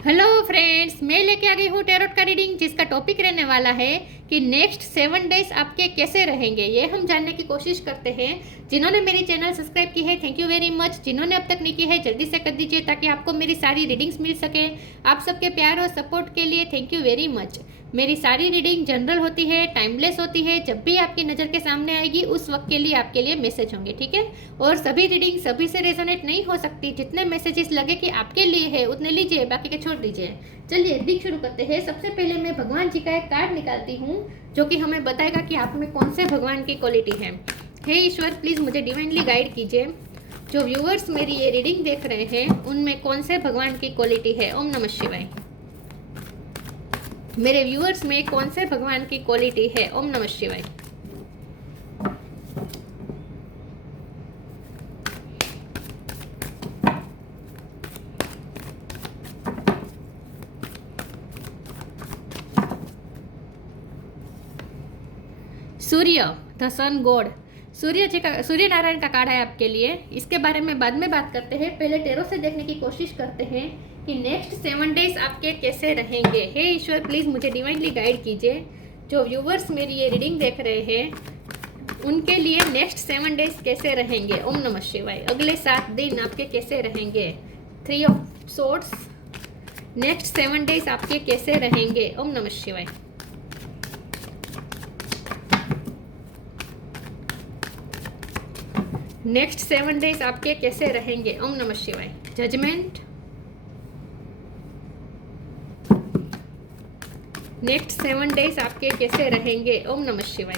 Hello friends, मैं लेके आ गई हूँ टैरोट का रीडिंग, जिसका टॉपिक रहने वाला है कि नेक्स्ट 7 डेज आपके कैसे रहेंगे। ये हम जानने की कोशिश करते हैं। जिन्होंने मेरी चैनल सब्सक्राइब की है, थैंक यू वेरी मच। जिन्होंने अब तक नहीं की है, जल्दी से कर दीजिए ताकि आपको मेरी सारी रीडिंग्स मिल सके। आप सबके प्यार और सपोर्ट के लिए थैंक यू वेरी मच। मेरी सारी रीडिंग जनरल होती है, टाइमलेस होती है। जब भी आपकी नज़र के सामने आएगी उस वक्त के लिए आपके लिए मैसेज होंगे, ठीक है। और सभी रीडिंग सभी से रेजोनेट नहीं हो सकती। जितने मैसेजेस लगे कि आपके लिए है उतने लीजिए, बाकी के छोड़ दीजिए। चलिए रीडिंग शुरू करते हैं। सबसे पहले मैं भगवान जी का एक कार्ड निकालती हूँ जो कि हमें बताएगा कि आप में कौन से भगवान की क्वालिटी है। हे ईश्वर, प्लीज़ मुझे डिवाइनली गाइड कीजिए। जो व्यूअर्स मेरी ये रीडिंग देख रहे हैं उनमें कौन से भगवान की क्वालिटी है। ओम नमः शिवाय। मेरे व्यूअर्स में कौन से भगवान की क्वालिटी है। ओम नमः शिवाय। सूर्य, the sun God. Surya Narayan का कार्ड है आपके लिए। इसके बारे में बाद में बात करते हैं। पहले टेरो से देखने की कोशिश करते हैं कि नेक्स्ट 7 डेज आपके कैसे रहेंगे। हे ईश्वर, प्लीज़ मुझे डिवाइनली गाइड कीजिए। जो व्यूवर्स मेरी ये रीडिंग देख रहे हैं उनके लिए नेक्स्ट 7 डेज कैसे रहेंगे। ओम नमः शिवाय। अगले 7 दिन आपके कैसे रहेंगे। 3 ऑफ सोर्ड्स। नेक्स्ट 7 डेज आपके कैसे रहेंगे। ओम नमः शिवाय। नेक्स्ट 7 डेज आपके कैसे रहेंगे। ओम नमः शिवाय। जजमेंट। नेक्स्ट 7 डेज आपके कैसे रहेंगे। ओम नमः शिवाय।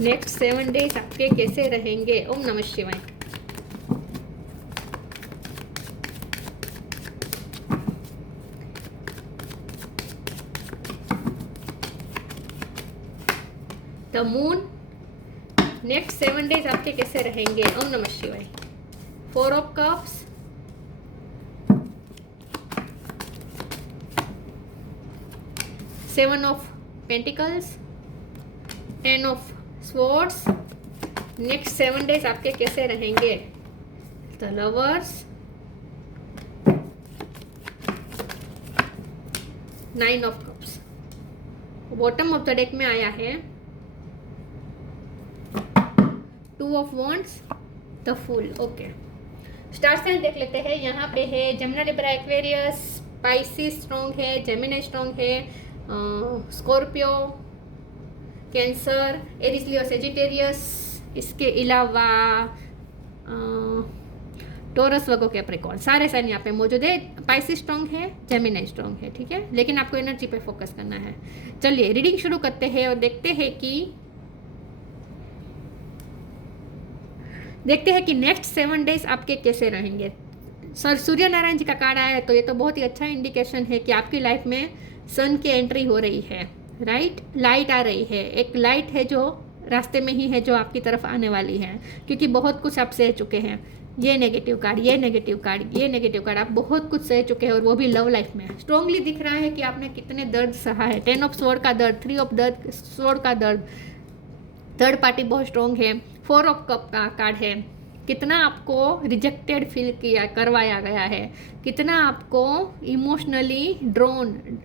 नेक्स्ट 7 डेज आपके कैसे रहेंगे। ओम नमः शिवाय। The moon. नेक्स्ट 7 डेज आपके कैसे रहेंगे। ओम नमः शिवाय। 4 of cups. 7 of pentacles. 10 of swords. Next 7 days आपके कैसे रहेंगे। The lovers. 9 of cups. Bottom of the deck में आया है 2 of wands, the fool. Okay, star sign देख लेते हैं। यहाँ पे है जमुना, लिब्रा, एक्वेरियस, स्पाइसिस स्ट्रॉन्ग है, जेमिनी स्ट्रॉन्ग है, Scorpio, Cancer, Aries, Leo, Sagittarius. इसके अलावा टोरस, वर्गो, कैप्रिकॉर्न, सारे साइन यहाँ पे मौजूद है। स्पाइसिस स्ट्रॉन्ग है, जेमिनी स्ट्रॉन्ग है, ठीक है। लेकिन आपको एनर्जी पे फोकस करना है। चलिए रीडिंग शुरू करते हैं और देखते हैं कि नेक्स्ट 7 डेज आपके कैसे रहेंगे। सर सूर्य नारायण जी का कार्ड आया है तो ये तो बहुत ही अच्छा इंडिकेशन है कि आपकी लाइफ में सन की एंट्री हो रही है, राइट। लाइट आ रही है। एक लाइट है जो रास्ते में ही है, जो आपकी तरफ आने वाली है, क्योंकि बहुत कुछ आप सह चुके हैं। ये नेगेटिव कार्ड, ये नेगेटिव कार्ड, ये नेगेटिव कार्ड, आप बहुत कुछ सह चुके हैं और वो भी लव लाइफ में। स्ट्रांगली दिख रहा है कि आपने कितने दर्द सहा है। 10 ऑफ स्वॉर्ड का दर्द, 3 ऑफ स्वॉर्ड का दर्द, थर्ड पार्टी बहुत स्ट्रॉन्ग है। 4 ऑफ कप का कार्ड है। कितना आपको रिजेक्टेड फील किया करवाया गया है, कितना आपको इमोशनली ड्रोन,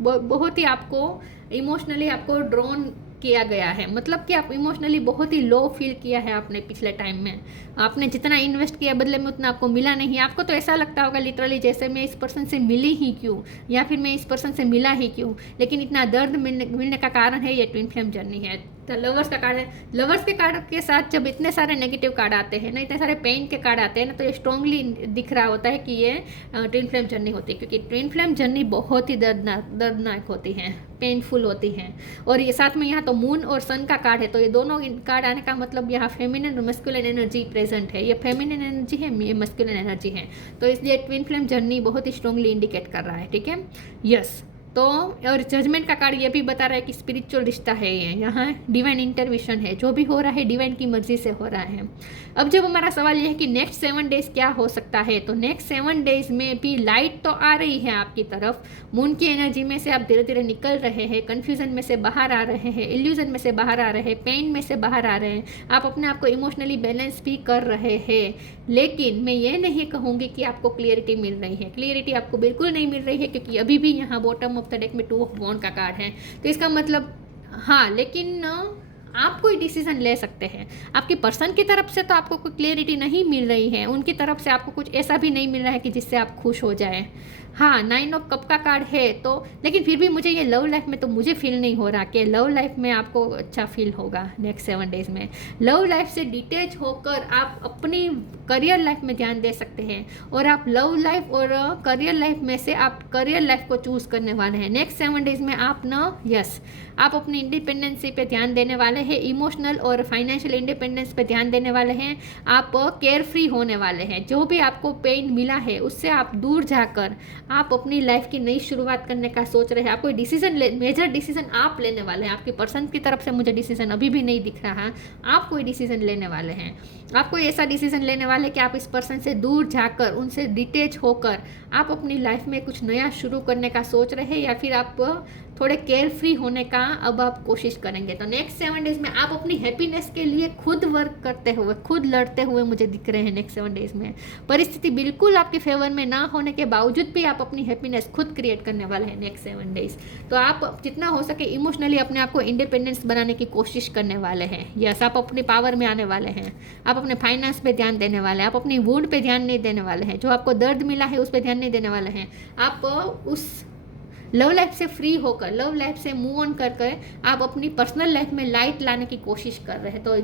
बहुत ही आपको इमोशनली आपको ड्रोन किया गया है। मतलब कि आप इमोशनली बहुत ही लो फील किया है आपने पिछले टाइम में। आपने जितना इन्वेस्ट किया बदले में उतना आपको मिला नहीं। आपको तो ऐसा लगता होगा लिटरली जैसे मैं इस पर्सन से मिली ही क्यों, या फिर मैं इस पर्सन से मिला ही क्यों। लेकिन इतना दर्द मिलने का कारण है ये ट्विन फ्लेम जर्नी है। तो लवर्स का कार्ड है। लवर्स के कार्ड के साथ जब इतने सारे नेगेटिव कार्ड आते हैं ना, इतने सारे पेन के कार्ड आते हैं ना, तो ये स्ट्रांगली दिख रहा होता है कि ये ट्विन फ्लेम जर्नी होती है। क्योंकि ट्विन फ्लेम जर्नी बहुत ही दर्दनाक होती है, पेनफुल होती हैं। और ये साथ में यहाँ तो मून और सन का कार्ड है, तो ये दोनों कार्ड आने का मतलब यहाँ फेमिनिन और मस्कुलिन एनर्जी प्रेजेंट है। ये फेमिनिन एनर्जी है, ये मस्कुलिन एनर्जी है। तो इसलिए ट्विन फ्लेम जर्नी बहुत ही स्ट्रांगली इंडिकेट कर रहा है, ठीक है। यस, तो और जजमेंट का कार्ड ये भी बता रहा है कि स्पिरिचुअल रिश्ता है ये, यहाँ डिवाइन इंटरवेंशन है, जो भी हो रहा है डिवाइन की मर्जी से हो रहा है। अब जब हमारा सवाल ये है कि नेक्स्ट 7 डेज क्या हो सकता है, तो नेक्स्ट 7 डेज में भी लाइट तो आ रही है आपकी तरफ। मून की एनर्जी में से आप धीरे धीरे निकल रहे हैं, कन्फ्यूजन में से बाहर आ रहे हैं, इल्यूजन में से बाहर आ रहे हैं, पेन में से बाहर आ रहे हैं, आप अपने आप को इमोशनली बैलेंस भी कर रहे हैं। लेकिन मैं ये नहीं कहूँगी कि आपको क्लियरिटी मिल रही है, क्लियरिटी आपको बिल्कुल नहीं मिल रही है, क्योंकि अभी भी यहाँ बॉटम ऑफ द डेक में 2 ऑफ वॉन्ड का कार्ड है। तो इसका मतलब हाँ, लेकिन आप कोई डिसीजन ले सकते हैं। आपकी पर्सन की तरफ से तो आपको कोई क्लियरिटी नहीं मिल रही है, उनकी तरफ से आपको कुछ ऐसा भी नहीं मिल रहा है कि जिससे आप खुश हो जाएं। हाँ, 9 ऑफ कप का कार्ड है, तो लेकिन फिर भी मुझे ये लव लाइफ में तो मुझे फील नहीं हो रहा कि लव लाइफ में आपको अच्छा फील होगा नेक्स्ट 7 डेज में। लव लाइफ से डिटैच होकर आप अपनी करियर लाइफ में ध्यान दे सकते हैं, और आप लव लाइफ और करियर लाइफ में से आप करियर लाइफ को चूज़ करने वाले हैं नेक्स्ट 7 डेज में। आप आप अपनी इंडिपेंडेंसी पे ध्यान देने वाले हैं, इमोशनल और फाइनेंशियल इंडिपेंडेंस पे ध्यान देने वाले हैं, आप केयर फ्री होने वाले हैं। जो भी आपको पेन मिला है उससे आप दूर जाकर आप अपनी लाइफ की नई शुरुआत करने का सोच रहे हैं। आप कोई डिसीजन मेजर डिसीजन आप लेने वाले हैं। आपकी पर्सन की तरफ से मुझे डिसीजन अभी भी नहीं दिख रहा, आप कोई डिसीजन लेने वाले हैं। आप कोई ऐसा डिसीजन लेने वाले कि आप इस पर्सन से दूर जाकर, उनसे डिटेच होकर आप अपनी लाइफ में कुछ नया शुरू करने का सोच रहे हैं, या फिर आप थोड़े केयर फ्री होने का अब आप कोशिश करेंगे। तो नेक्स्ट 7 डेज में आप अपनी हैप्पीनेस के लिए खुद वर्क करते हुए, खुद लड़ते हुए मुझे दिख रहे हैं नेक्स्ट 7 डेज में। परिस्थिति बिल्कुल आपके फेवर में ना होने के बावजूद भी आप अपनी हैप्पीनेस खुद क्रिएट करने वाले हैं नेक्स्ट 7 डेज। तो आप जितना हो सके इमोशनली अपने आप को इंडिपेंडेंस बनाने की कोशिश करने वाले हैं। यस, आप अपनी पावर में आने वाले हैं, आप अपने फाइनेंस पे ध्यान देने वाले हैं, आप अपनी वुंड पे ध्यान नहीं देने वाले हैं, जो आपको दर्द मिला है उस पर ध्यान नहीं देने वाले हैं। आप उस लव लाइफ से फ्री होकर, लव लाइफ से मूव ऑन कर आप अपनी पर्सनल लाइफ में लाइट लाने की कोशिश कर रहे हैं। तो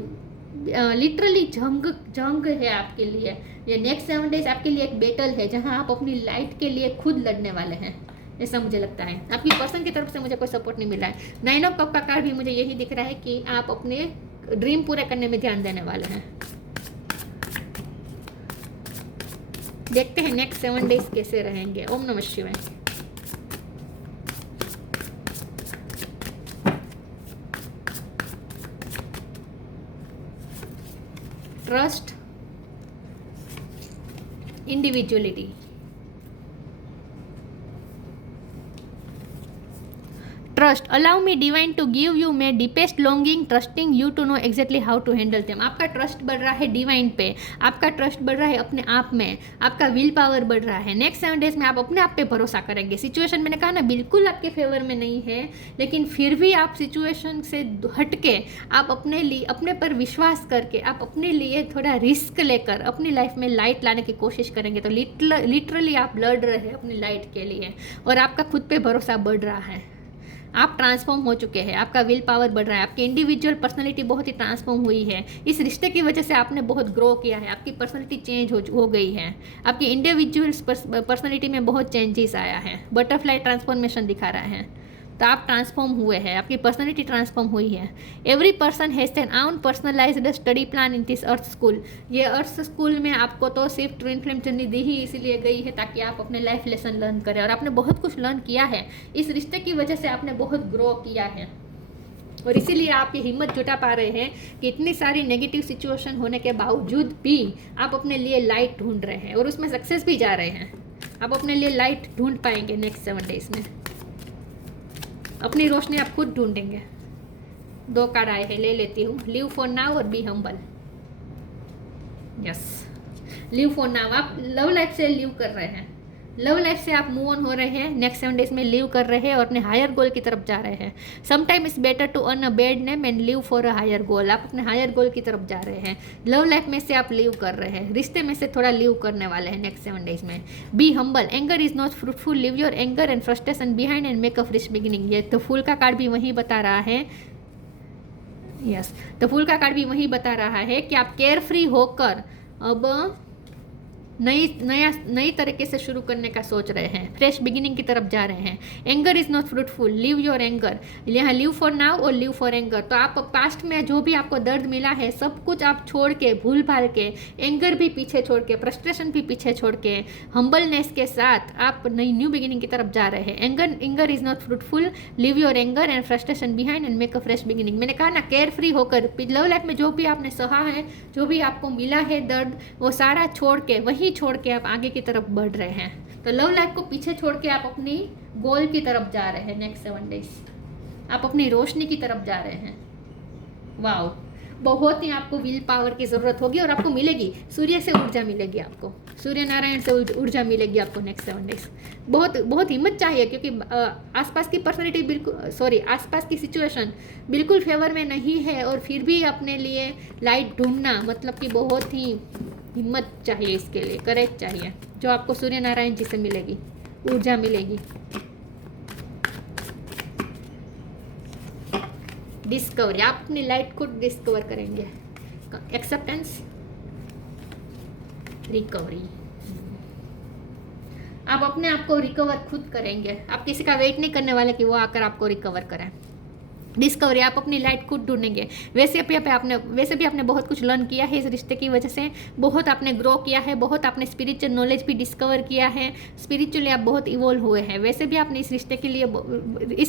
लिटरली जंग है आपके लिए ये नेक्स्ट 7 डेज, आपके लिए एक बैटल है जहां आप अपनी लाइट के लिए खुद लड़ने वाले हैं, ऐसा मुझे लगता है। आपकी पर्सन की तरफ से मुझे कोई सपोर्ट नहीं मिल रहा है। 9 ऑफ कप का कार्ड भी मुझे यही दिख रहा है कि आप अपने ड्रीम पूरे करने में ध्यान देने वाले हैं। देखते हैं नेक्स्ट 7 डेज कैसे रहेंगे। ओम नमः शिवाय। Trust, individuality, trust, allow me divine to give you my deepest longing trusting you to know exactly how to handle them. आपका ट्रस्ट बढ़ रहा है डिवाइन पे, आपका ट्रस्ट बढ़ रहा है अपने आप में, आपका विल पावर बढ़ रहा है। नेक्स्ट 7 डेज में आप अपने आप पे भरोसा करेंगे। सिचुएशन मैंने कहा ना बिल्कुल आपके फेवर में नहीं है, लेकिन फिर भी आप सिचुएशन से हटके आप अपने लिए, अपने पर विश्वास करके आप अपने लिए थोड़ा रिस्क लेकर अपनी लाइफ में लाइट लाने की कोशिश करेंगे। तो लिटरली आप लड़ रहे हैं अपनी लाइट के लिए, और आपका खुद पे भरोसा बढ़ रहा है। आप ट्रांसफॉर्म हो चुके हैं, आपका विल पावर बढ़ रहा है, आपकी इंडिविजुअल पर्सनालिटी बहुत ही ट्रांसफॉर्म हुई है। इस रिश्ते की वजह से आपने बहुत ग्रो किया है, आपकी पर्सनालिटी चेंज हो गई है, आपकी इंडिविजुअल पर्सनालिटी में बहुत चेंजेस आया है। बटरफ्लाई ट्रांसफॉर्मेशन दिखा रहा है। तो आप ट्रांसफॉर्म हुए हैं, आपकी पर्सनालिटी ट्रांसफॉर्म हुई है। एवरी पर्सन हैज़ एन आउन personalised study plan in this earth school. ये अर्थ स्कूल में आपको तो सिर्फ ट्विन फ्लेम जर्नी दी ही इसीलिए गई है ताकि आप अपने लाइफ लेसन लर्न करें, और आपने बहुत कुछ लर्न किया है। इस रिश्ते की वजह से आपने बहुत ग्रो किया है, और इसीलिए आप ये हिम्मत जुटा पा रहे हैं कि इतनी सारी नेगेटिव सिचुएशन होने के बावजूद भी आप अपने लिए लाइट ढूंढ रहे हैं, और उसमें सक्सेस भी जा रहे हैं। आप अपने लिए लाइट ढूंढ पाएंगे नेक्स्ट 7 डेज में। अपनी रोशनी आप खुद ढूंढेंगे। 2 कार्ड आए हैं, ले लेती हूँ। लिव फॉर नाउ और be humble. Yes, live for now. आप लव लाइफ से लिव कर रहे हैं, लव लाइफ से आप मूव ऑन हो रहे हैं, नेक्स्ट 7 डेज में लिव कर रहे हैं और अपने हायर गोल की तरफ जा रहे हैं। Sometime it's better to earn a bad name and live for a higher goal. आप अपने हायर गोल की तरफ जा रहे हैं। लव लाइफ में से आप लिव कर रहे हैं, रिश्ते में से थोड़ा लिव करने वाले हैं नेक्स्ट 7 डेज में। Be humble. Anger is not fruitful, live your anger and frustration behind and make a fresh beginning. ये तो फूल का कार्ड भी वही बता रहा है। तो फूल का कार्ड भी वही बता रहा है कि आप केयर फ्री होकर अब नई तरीके से शुरू करने का सोच रहे हैं, फ्रेश बिगिनिंग की तरफ जा रहे हैं। Anger is not fruitful, leave your anger, यहाँ लीव फॉर नाउ और लीव फॉर एंगर। तो आप पास्ट में जो भी आपको दर्द मिला है सब कुछ आप छोड़ के, भूल भाल के, एंगर भी पीछे छोड़ के, फ्रस्ट्रेशन भी पीछे छोड़ के, हम्बलनेस के साथ आप नई न्यू बिगिनिंग की तरफ जा रहे हैं। Anger is not fruitful, leave your anger and frustration behind and make a fresh beginning. मैंने कहा ना, केयर फ्री होकर लव लाइफ में जो भी आपने सहा है, जो भी आपको मिला है दर्द, वो सारा छोड़ के, वही छोड़ के आप आगे की तरफ बढ़ रहे हैं। तो लव लाइफ को पीछे छोड़ के आप अपनी गोल की तरफ जा रहे हैं। नेक्स्ट 7 डेज आप अपनी रोशनी की तरफ जा रहे हैं। वाओ, बहुत ही आपको विल पावर की ज़रूरत होगी और आपको मिलेगी, सूर्य से ऊर्जा मिलेगी, आपको सूर्य नारायण से ऊर्जा मिलेगी आपको नेक्स्ट 7 डेज। बहुत हिम्मत चाहिए, क्योंकि आसपास की पर्सनैलिटी बिल्कुल, सॉरी, आसपास की सिचुएशन बिल्कुल फेवर में नहीं है, और फिर भी अपने लिए लाइट ढूंढना मतलब कि बहुत ही हिम्मत चाहिए इसके लिए, करेज चाहिए, जो आपको सूर्य नारायण जी से मिलेगी, ऊर्जा मिलेगी। डिस्कवरी, आप अपनी लाइट को डिस्कवर करेंगे। एक्सेप्टेंस, रिकवरी, आप अपने आप को रिकवर खुद करेंगे। आप किसी का वेट नहीं करने वाले कि वो आकर आपको रिकवर करें। डिस्कवरी, आप अपनी लाइट खुद ढूंढेंगे। वैसे भी आपने बहुत कुछ लर्न किया है इस रिश्ते की वजह से, बहुत आपने ग्रो किया है, बहुत आपने स्पिरिचुअल नॉलेज भी डिस्कवर किया है, स्पिरिचुअली आप बहुत इवॉल्व हुए हैं। वैसे भी आपने इस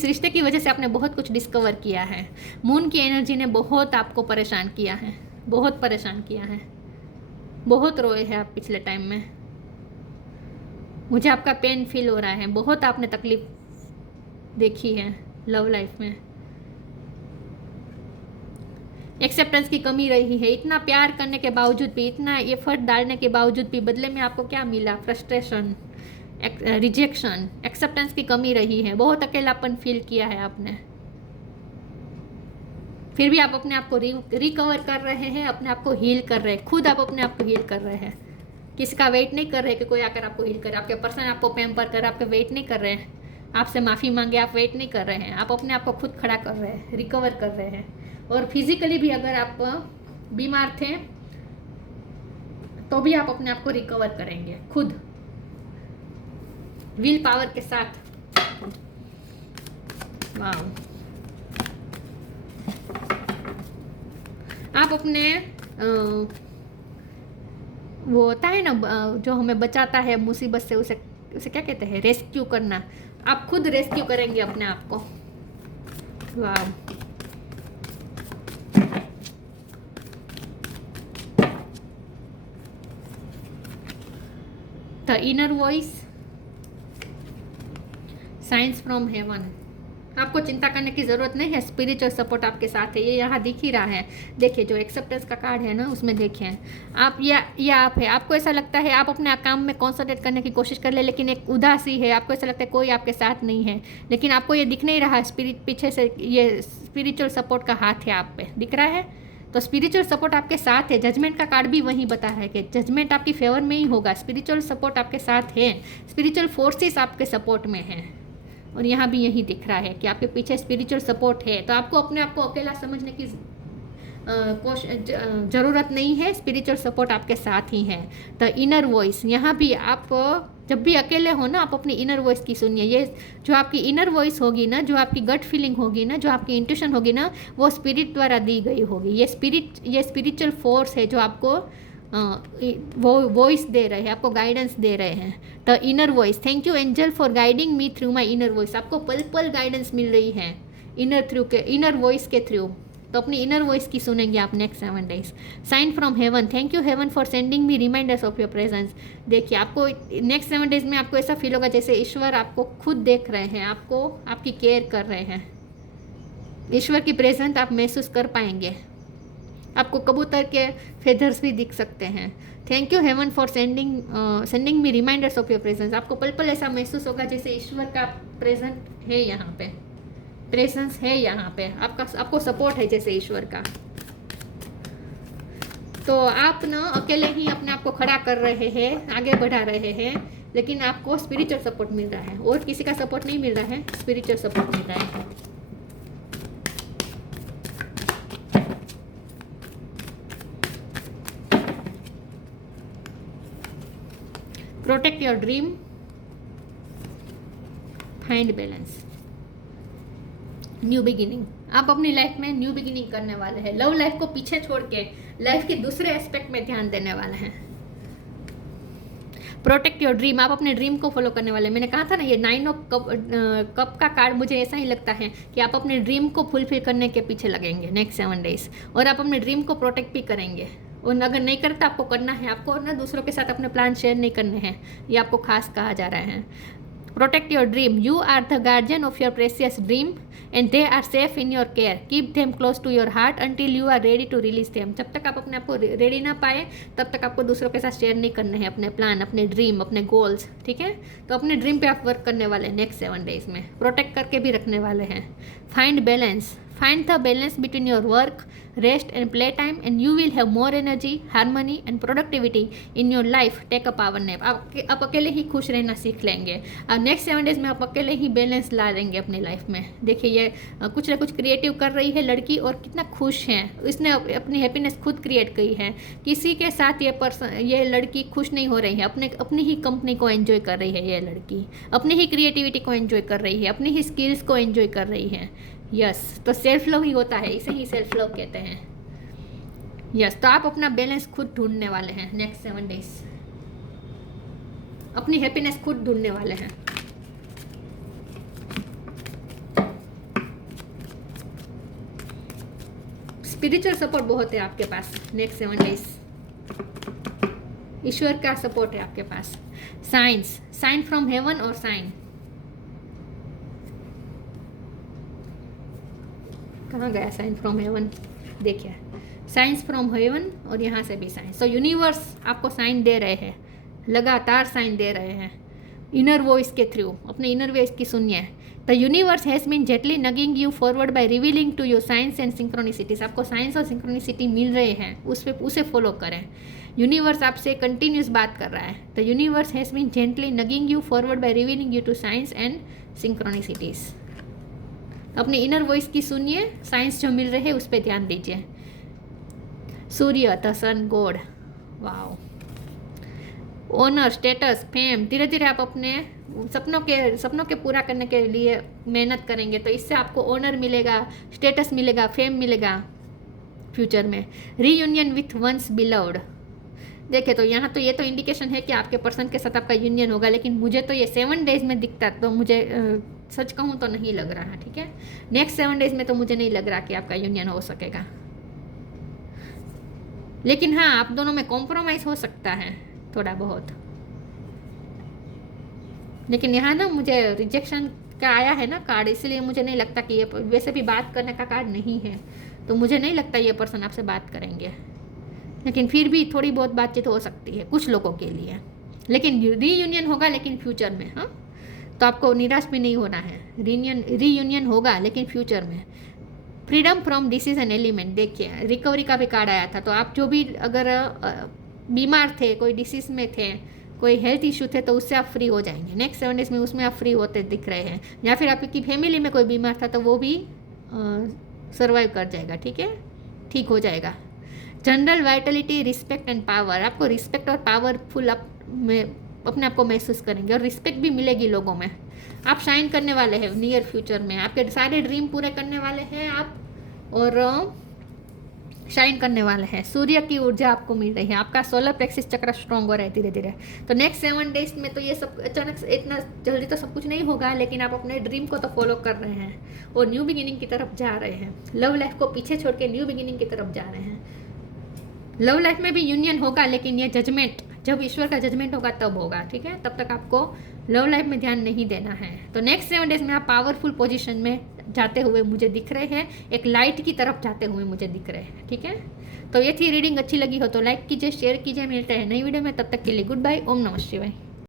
रिश्ते की वजह से आपने बहुत कुछ डिस्कवर किया है। मून की एनर्जी ने बहुत आपको परेशान किया है, बहुत परेशान किया है, बहुत रोए हैं आप पिछले टाइम में। मुझे आपका पेन फील हो रहा है, बहुत आपने तकलीफ देखी है लव लाइफ में। एक्सेप्टेंस की कमी रही है, इतना प्यार करने के बावजूद भी, इतना एफर्ट डालने के बावजूद भी बदले में आपको क्या मिला? Frustration, rejection. एक्सेप्टेंस की कमी रही है, बहुत अकेलापन फील किया है आपने। फिर भी आप अपने आप को रिकवर कर रहे हैं, अपने आप को हील कर रहे हैं, खुद आप अपने आप को हील कर रहे हैं। किसी का वेट नहीं कर रहे कि कोई आकर आपको हील करे, आपके पर्सन आपको पैम्पर कर, आपके वेट नहीं कर रहे हैं, आपसे माफ़ी मांगे, आप वेट नहीं कर रहे हैं, आप अपने आप को खुद खड़ा कर रहे हैं, रिकवर कर रहे हैं। और फिजिकली भी अगर आप बीमार थे तो भी आप अपने आप को रिकवर करेंगे खुद, विल पावर के साथ। वाह, आप अपने वो होता है ना जो हमें बचाता है मुसीबत से, उसे क्या कहते हैं? रेस्क्यू करना। आप खुद रेस्क्यू करेंगे अपने आप को। वाह, the inner voice, science from heaven. आपको चिंता करने की ज़रूरत नहीं है, स्पिरिचुअल सपोर्ट आपके साथ है, ये यहाँ दिख ही रहा है। देखिए जो एक्सेप्टेंस का कार्ड है ना, उसमें देखिए आप, या आप है, आपको ऐसा लगता है आप अपने काम में कॉन्सेंट्रेट करने की कोशिश कर ले, लेकिन एक उदासी है, आपको ऐसा लगता है कोई आपके साथ नहीं है, लेकिन आपको ये दिख नहीं रहा, स्पिरिट पीछे से ये स्पिरिचुअल सपोर्ट का हाथ है आप पे, दिख रहा है। तो स्पिरिचुअल सपोर्ट आपके साथ है। जजमेंट का कार्ड भी वही बता है कि जजमेंट आपकी फेवर में ही होगा। स्पिरिचुअल सपोर्ट आपके साथ है, स्पिरिचुअल फोर्सेस आपके सपोर्ट में हैं, और यहाँ भी यही दिख रहा है कि आपके पीछे स्पिरिचुअल सपोर्ट है। तो आपको अपने आप को अकेला समझने की ज़रूरत नहीं है, स्पिरिचुअल सपोर्ट आपके साथ ही है। द इनर वॉइस, यहाँ भी आप जब भी अकेले हो ना, आप अपनी इनर वॉइस की सुनिए। ये जो आपकी इनर वॉइस होगी ना, जो आपकी गट फीलिंग होगी ना, जो आपकी इंट्यूशन होगी ना, वो स्पिरिट द्वारा दी गई होगी। ये स्पिरिचुअल फोर्स है जो आपको वो वॉइस दे रहे हैं, आपको गाइडेंस दे रहे हैं। The inner voice, thank you angel for guiding me through my inner voice. आपको पल पल गाइडेंस मिल रही है इनर वॉइस के थ्रू। तो अपनी इनर वॉइस की सुनेंगे आप next 7 days. Sign from heaven, thank you heaven for sending me reminders of your presence. देखिए आपको नेक्स्ट 7 डेज में आपको ऐसा फील होगा जैसे ईश्वर आपको खुद देख रहे हैं, आपको आपकी केयर कर रहे हैं। ईश्वर की प्रेजेंस आप महसूस कर पाएंगे। आपको कबूतर के फेदर्स भी दिख सकते हैं। Thank you heaven for sending me reminders of your presence. आपको पल पल ऐसा महसूस होगा जैसे ईश्वर का प्रेजेंट है यहाँ पे, प्रेजेंस है यहाँ पे, आपको सपोर्ट है जैसे ईश्वर का। तो आप ना अकेले ही अपने आप को खड़ा कर रहे हैं, आगे बढ़ा रहे हैं, लेकिन आपको स्पिरिचुअल सपोर्ट मिल रहा है, और किसी का सपोर्ट नहीं मिल रहा है, स्पिरिचुअल सपोर्ट मिल रहा है। Protect your dream, find balance, new beginning. आप अपनी लाइफ में न्यू बिगिनिंग करने वाले हैं। लव लाइफ को पीछे छोड़ के लाइफ के दूसरे एस्पेक्ट में ध्यान देने वाले हैं। प्रोटेक्ट योर ड्रीम, आप अपने ड्रीम को फॉलो करने वाले हैं। मैंने कहा था ना, ये 9 ऑफ कप का कार्ड मुझे ऐसा ही लगता है कि आप अपने ड्रीम को फुलफिल करने के पीछे लगेंगे नेक्स्ट 7 डेज, और आप अपने ड्रीम को प्रोटेक्ट भी करेंगे। और अगर नहीं करता, आपको करना है, आपको ना दूसरों के साथ अपने प्लान शेयर नहीं करने हैं, ये आपको खास कहा जा रहा है। Protect your dream, you are the guardian of your precious dream and they are safe in your care, keep them close to your heart until you are ready to release them. जब तक आप अपने आप को ready ना पाए, तब तक आपको दूसरों के साथ शेयर नहीं करने हैं अपने प्लान, अपने ड्रीम, अपने गोल्स, ठीक है। तो अपने ड्रीम पे आप वर्क करने वाले हैं नेक्स्ट 7 डेज में, प्रोटेक्ट करके भी रखने वाले हैं। Find balance, find the balance between your work, rest and play time and you will have more energy, harmony and productivity in your life. Take a power nap. आप अकेले ही खुश रहना सीख लेंगे। अब नेक्स्ट 7 डेज में आप अकेले ही बैलेंस ला देंगे अपनी लाइफ में। देखिए, ये कुछ ना कुछ क्रिएटिव कर रही है लड़की और कितना खुश है। इसने अपनी हैप्पीनेस खुद क्रिएट की है। किसी के साथ ये लड़की खुश नहीं हो रही है। अपनी ही कंपनी को एंजॉय कर रही है ये लड़की, अपनी ही क्रिएटिविटी को एंजॉय कर रही है, अपनी ही स्किल्स को एंजॉय कर रही है। यस, तो सेल्फ लव ही होता है, इसे ही सेल्फ लव कहते हैं। यस, तो आप अपना बैलेंस खुद ढूंढने वाले हैं नेक्स्ट 7 डेज, अपनी हैप्पीनेस खुद ढूंढने वाले हैं। स्पिरिचुअल सपोर्ट बहुत है आपके पास नेक्स्ट 7 डेज, ईश्वर का सपोर्ट है आपके पास। साइन फ्रॉम हेवन और साइन, कहाँ गया साइन फ्रॉम हेवन? देखिए, साइंस फ्रॉम हेवन और यहाँ से भी साइंस। तो यूनिवर्स आपको साइन दे रहे हैं, लगातार साइन दे रहे हैं इनर वॉइस के थ्रू। अपने इनर वॉइस की सुनिए। The universe has been gently nudging you forward by revealing to you signs and synchronicities. आपको साइंस और सिंक्रोनिसिटी मिल रहे हैं, उसे फॉलो करें। यूनिवर्स आपसे कंटिन्यूस बात कर रहा है। The universe has been gently nudging you forward by revealing you to signs and synchronicities. अपने इनर वॉइस की सुनिए, साइंस जो मिल रहे हैं उस पर ध्यान दीजिए। Surya, the sun, god, wow. Honour, status, fame, धीरे धीरे आप अपने सपनों के पूरा करने के लिए मेहनत करेंगे, तो इससे आपको ऑनर मिलेगा, स्टेटस मिलेगा, फेम मिलेगा फ्यूचर में। रीयूनियन विथ वंस बिलव्ड, देखिए, तो यहाँ तो ये तो इंडिकेशन है कि आपके पर्सन के साथ आपका यूनियन होगा, लेकिन मुझे तो ये 7 डेज में दिखता, तो मुझे सच कहूँ तो नहीं लग रहा, ठीक है। नेक्स्ट 7 डेज में तो मुझे नहीं लग रहा कि आपका यूनियन हो सकेगा, लेकिन हाँ, आप दोनों में कॉम्प्रोमाइज़ हो सकता है थोड़ा बहुत। लेकिन यहाँ ना मुझे रिजेक्शन का आया है ना कार्ड, इसलिए मुझे नहीं लगता कि ये, वैसे भी बात करने का कार्ड नहीं है, तो मुझे नहीं लगता ये पर्सन आपसे बात करेंगे, लेकिन फिर भी थोड़ी बहुत बातचीत हो सकती है कुछ लोगों के लिए। लेकिन रीयूनियन होगा, लेकिन फ्यूचर में, हाँ, तो आपको निराश भी नहीं होना है। रीयूनियन होगा, लेकिन फ्यूचर में। फ्रीडम फ्रॉम डिसीजन एलिमेंट, देखिए, रिकवरी का भी कार्ड आया था। तो आप जो भी अगर बीमार थे, कोई डिसीज में थे, कोई हेल्थ इशू थे, तो उससे आप फ्री हो जाएंगे नेक्स्ट 7 डेज में। उसमें आप फ्री होते दिख रहे हैं, या फिर आपकी फैमिली में कोई बीमार था तो वो भी सर्वाइव कर जाएगा, ठीक है, ठीक हो जाएगा। General Vitality, respect and power, आपको रिस्पेक्ट और पावरफुल अपने आप को महसूस करेंगे, और रिस्पेक्ट भी मिलेगी लोगों में। आप शाइन करने वाले हैं नियर फ्यूचर में, आपके सारे ड्रीम पूरे करने वाले हैं आप, और शाइन करने वाले हैं। सूर्य की ऊर्जा आपको मिल रही है, आपका सोलर प्लेक्सिस चक्र स्ट्रॉन्ग हो रहा है धीरे धीरे। तो नेक्स्ट 7 डेज में तो ये सब अचानक से इतना जल्दी तो सब कुछ नहीं होगा, लेकिन आप अपने ड्रीम को तो फॉलो कर रहे हैं और न्यू बिगिनिंग की तरफ जा रहे हैं। लव लाइफ को पीछे छोड़ के न्यू बिगिनिंग की तरफ जा रहे हैं। लव लाइफ में भी यूनियन होगा, लेकिन ये जजमेंट, जब ईश्वर का जजमेंट होगा तब होगा, ठीक है। तब तक आपको लव लाइफ में ध्यान नहीं देना है। तो नेक्स्ट 7 डेज में आप पावरफुल पोजीशन में जाते हुए मुझे दिख रहे हैं, एक लाइट की तरफ जाते हुए मुझे दिख रहे हैं, ठीक है। तो ये थी रीडिंग, अच्छी लगी हो तो लाइक कीजिए, शेयर कीजिए। मिलते हैं नई वीडियो में, तब तक के लिए गुड बाय। ओम नमः शिवाय।